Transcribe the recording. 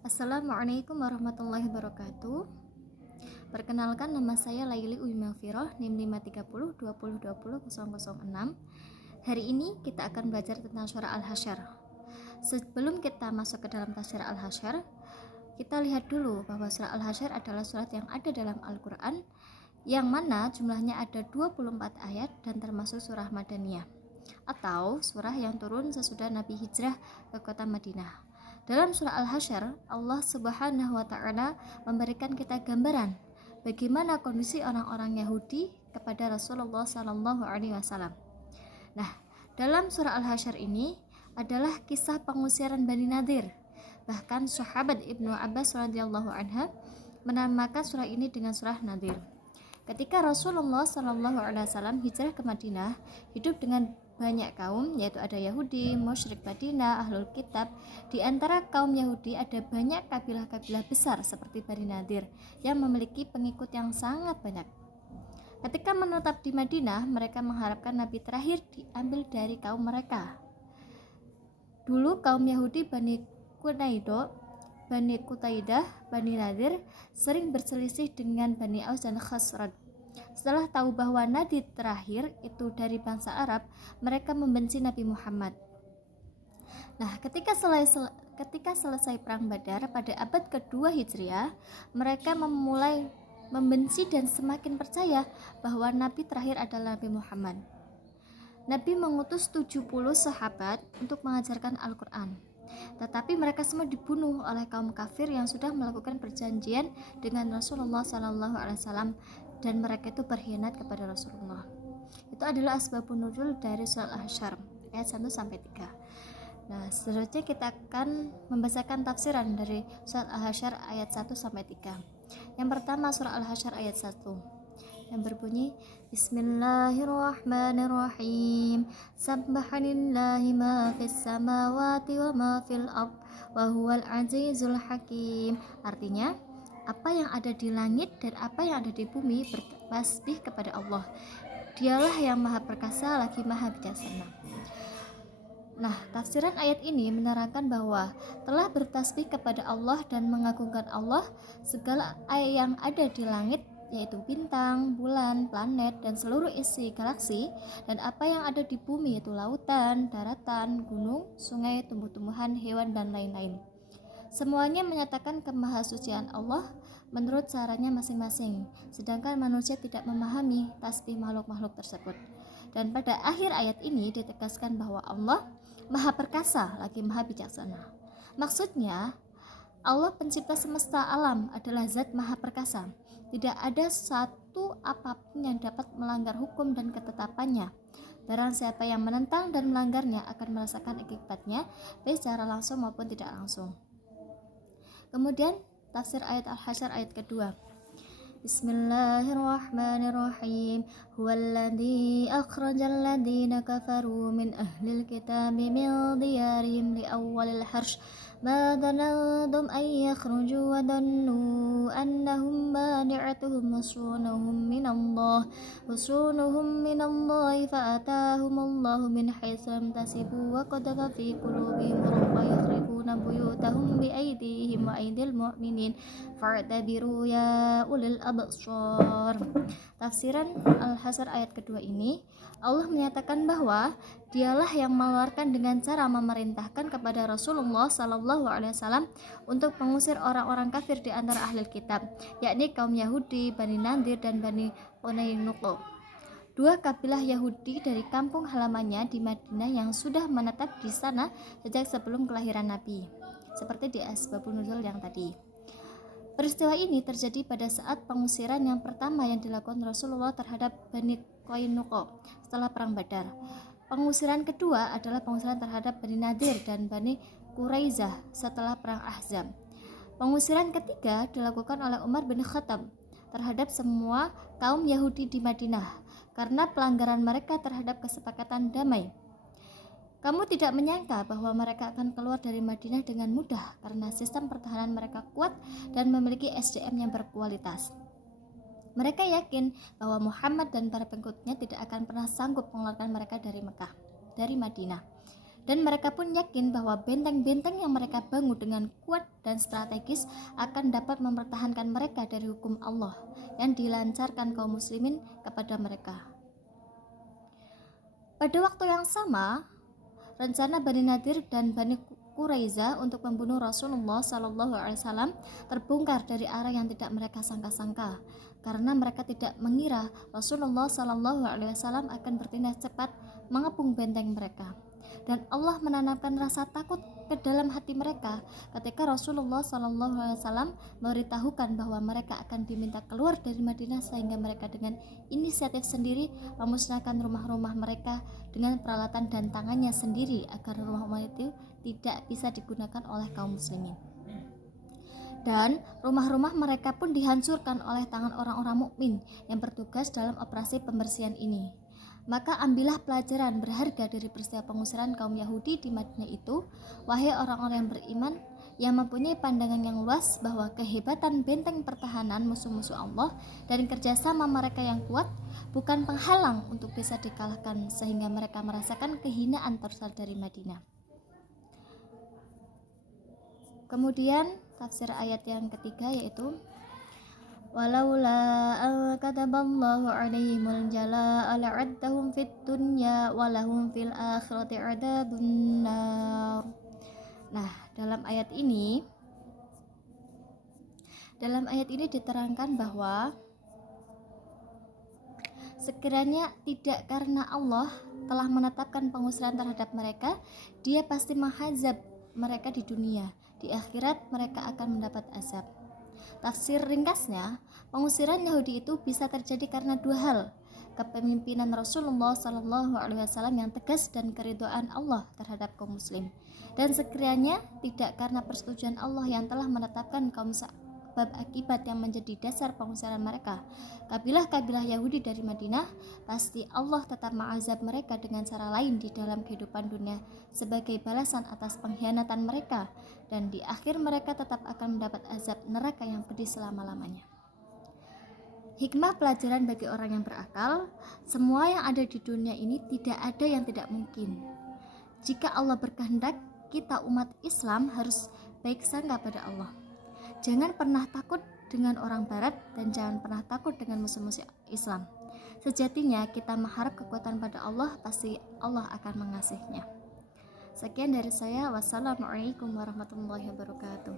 Assalamualaikum warahmatullahi wabarakatuh. Perkenalkan, nama saya Laili Uimafirah, NIM 53020200006. Hari ini kita akan belajar tentang surah Al-Hasyr. Sebelum kita masuk ke dalam tafsir Al-Hasyr, kita lihat dulu bahwa surah Al-Hasyr adalah surat yang ada dalam Al-Quran, yang mana jumlahnya ada 24 ayat dan termasuk surah Madaniyah, atau surah yang turun sesudah Nabi hijrah ke kota Madinah. Dalam surah Al-Hasyr, Allah Subhanahu wa Ta'ala memberikan kita gambaran bagaimana kondisi orang-orang Yahudi kepada Rasulullah Sallallahu Alaihi Wasallam. Nah, dalam surah Al-Hasyr ini adalah kisah pengusiran Bani Nadir. Bahkan sahabat Ibnu Abbas radhiyallahu anha menamakan surah ini dengan surah Nadir. Ketika Rasulullah Sallallahu Alaihi Wasallam hijrah ke Madinah, hidup dengan banyak kaum, yaitu ada Yahudi, musyrik Madinah, ahlul kitab. Di antara kaum Yahudi ada banyak kabilah-kabilah besar seperti Bani Nadir yang memiliki pengikut yang sangat banyak. Ketika menetap di Madinah, mereka mengharapkan nabi terakhir diambil dari kaum mereka. Dulu kaum Yahudi Bani Qutaidah, Bani Nadir sering berselisih dengan Bani Aus dan Khazraj. Setelah tahu bahwa nabi terakhir itu dari bangsa Arab, mereka membenci Nabi Muhammad. Nah, ketika selesai perang Badar pada abad kedua Hijriah, mereka mulai membenci dan semakin percaya bahwa nabi terakhir adalah Nabi Muhammad. Nabi mengutus 70 sahabat untuk mengajarkan Al-Quran. Tetapi mereka semua dibunuh oleh kaum kafir yang sudah melakukan perjanjian dengan Rasulullah SAW, dan mereka itu berkhianat kepada Rasulullah. Itu adalah asbabun nuzul dari surah Al-Hasyr ayat 1-3. Nah, selanjutnya kita akan membacakan tafsiran dari surah Al-Hasyr ayat 1-3. Yang pertama, surah Al-Hasyr ayat 1 yang berbunyi, Bismillahirrahmanirrahim. Sabbahalillahi ma fis samawati wa ma fil ard wa huwal azizul hakim. Artinya, apa yang ada di langit dan apa yang ada di bumi bertasbih kepada Allah. Dialah yang maha perkasa lagi maha bijaksana. Nah, tafsiran ayat ini menerangkan bahwa telah bertasbih kepada Allah dan mengagungkan Allah segala yang ada di langit, yaitu bintang, bulan, planet, dan seluruh isi galaksi, dan apa yang ada di bumi, yaitu lautan, daratan, gunung, sungai, tumbuh-tumbuhan, hewan, dan lain-lain. Semuanya menyatakan kemahasucian Allah menurut caranya masing-masing, sedangkan manusia tidak memahami tasbih makhluk-makhluk tersebut. Dan pada akhir ayat ini ditegaskan bahwa Allah maha perkasa lagi maha bijaksana. Maksudnya, Allah pencipta semesta alam adalah zat maha perkasa. Tidak ada satu apapun yang dapat melanggar hukum dan ketetapannya. Barang siapa yang menentang dan melanggarnya akan merasakan akibatnya, baik secara langsung maupun tidak langsung. Kemudian tafsir ayat Al-Hasyr ayat kedua. Bismillahirrahmanirrahim. Huwallazi akhrajal ladzina kafaru min ahlil kitabi min diyarihim li awwalil harsh ma dhanantum an yakhruju wa dhannu annahum mani'atuhum husunuhum minallahi fa'atahumullahu min haitsu lam tasibu wa qadhafa fi qulubihim ru'ba yakhribuna buyutahum bi aydihim wa aydil mu'minin fa'tabiru ya ulil absar. Tafsiran Al-Hasyr ayat kedua ini, Allah menyatakan bahwa Dialah yang mengeluarkan dengan cara memerintahkan kepada Rasulullah Sallallahu Alaihi Wasallam untuk mengusir orang-orang kafir di antara ahli kitab, yakni kaum Yahudi, Bani Nadir, dan Bani Qurainuqa. Dua kabilah Yahudi dari kampung halamannya di Madinah yang sudah menetap di sana sejak sebelum kelahiran Nabi, seperti di asbabun nuzul yang tadi. Peristiwa ini terjadi pada saat pengusiran yang pertama yang dilakukan Rasulullah terhadap Bani Qurainuqa setelah perang Badar. Pengusiran kedua adalah pengusiran terhadap Bani Nadir dan Bani Quraizah setelah perang Ahzab. Pengusiran ketiga dilakukan oleh Umar bin Khattab terhadap semua kaum Yahudi di Madinah karena pelanggaran mereka terhadap kesepakatan damai. Kamu tidak menyangka bahwa mereka akan keluar dari Madinah dengan mudah karena sistem pertahanan mereka kuat dan memiliki SDM yang berkualitas. Mereka yakin bahwa Muhammad dan para pengikutnya tidak akan pernah sanggup mengeluarkan mereka dari Madinah. Dan mereka pun yakin bahwa benteng-benteng yang mereka bangun dengan kuat dan strategis akan dapat mempertahankan mereka dari hukum Allah yang dilancarkan kaum muslimin kepada mereka. Pada waktu yang sama, rencana Bani Nadir dan Bani Quraiza untuk membunuh Rasulullah SAW terbongkar dari arah yang tidak mereka sangka-sangka, karena mereka tidak mengira Rasulullah SAW akan bertindak cepat mengepung benteng mereka. Dan Allah menanamkan rasa takut ke dalam hati mereka ketika Rasulullah SAW memberitahukan bahwa mereka akan diminta keluar dari Madinah, sehingga mereka dengan inisiatif sendiri memusnahkan rumah-rumah mereka dengan peralatan dan tangannya sendiri agar rumah-rumah itu tidak bisa digunakan oleh kaum muslimin. Dan rumah-rumah mereka pun dihancurkan oleh tangan orang-orang mukmin yang bertugas dalam operasi pembersihan ini. Maka ambillah pelajaran berharga dari peristiwa pengusiran kaum Yahudi di Madinah itu, wahai orang-orang yang beriman yang mempunyai pandangan yang luas bahwa kehebatan benteng pertahanan musuh-musuh Allah dan kerjasama mereka yang kuat bukan penghalang untuk bisa dikalahkan, sehingga mereka merasakan kehinaan tersebut dari Madinah. Kemudian tafsir ayat yang ketiga yaitu walaula kataballahu alaihimul jalaa la'addahum fid dunya walahum fil akhirati adzabun nar. Nah, dalam ayat ini diterangkan bahwa sekiranya tidak karena Allah telah menetapkan pengusiran terhadap mereka, Dia pasti menghazab mereka di dunia. Di akhirat mereka akan mendapat azab. Tafsir ringkasnya, pengusiran Yahudi itu bisa terjadi karena dua hal: kepemimpinan Rasulullah SAW yang tegas dan keridhaan Allah terhadap kaum muslim. Dan sekiranya tidak karena persetujuan Allah yang telah menetapkan kaum sebab akibat yang menjadi dasar pengusiran mereka, kabilah-kabilah Yahudi dari Madinah, pasti Allah tetap mengazab mereka dengan cara lain di dalam kehidupan dunia sebagai balasan atas pengkhianatan mereka, dan di akhir mereka tetap akan mendapat azab neraka yang pedih selama-lamanya. Hikmah pelajaran bagi orang yang berakal, semua yang ada di dunia ini tidak ada yang tidak mungkin. Jika Allah berkehendak, kita umat Islam harus baik sangka pada Allah. Jangan pernah takut dengan orang barat dan jangan pernah takut dengan musuh-musuh Islam. Sejatinya kita mengharap kekuatan pada Allah, pasti Allah akan mengasihinya. Sekian dari saya. Wassalamualaikum warahmatullahi wabarakatuh.